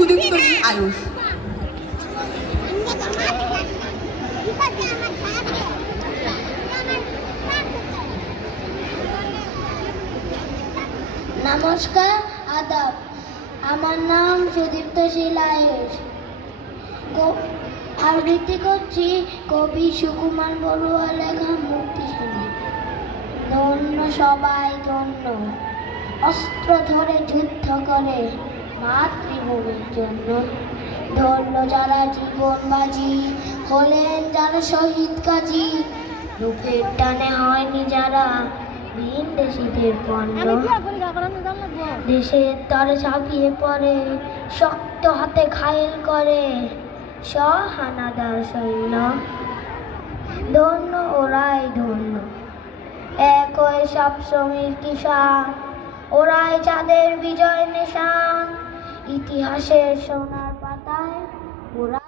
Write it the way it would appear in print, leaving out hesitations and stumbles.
সুদীপ্ত আয়ুষ। নমস্কার, আদাব। আমার নাম সুদীপ্তশীল আয়ুষ। আবৃত্তি করছি কবি সুকুমার বড়ুয়া লেখা মুক্তি শুনে। ধন্য সবাই ধন্য, অস্ত্র ধরে যুদ্ধ করে মাতৃভূমির জন্য। ধন্য যারা জীবন বাজি হলেন, যারা শহীদ কাজী। রূপের টানে হয়নি যারা ভিনদেশীদের পণ্য। দেশের তরে ঝাঁপিয়ে পড়ে, শক্ত হাতে ঘায়েল করে সহানাদার সৈন্য। ধন্য ওরাই ধন্য, এক হয়ে সব শ্রমিক কিষান। ওরাই যাদের বিজয় নিশান, ইতিহাসের সোনার পাতায় ওরা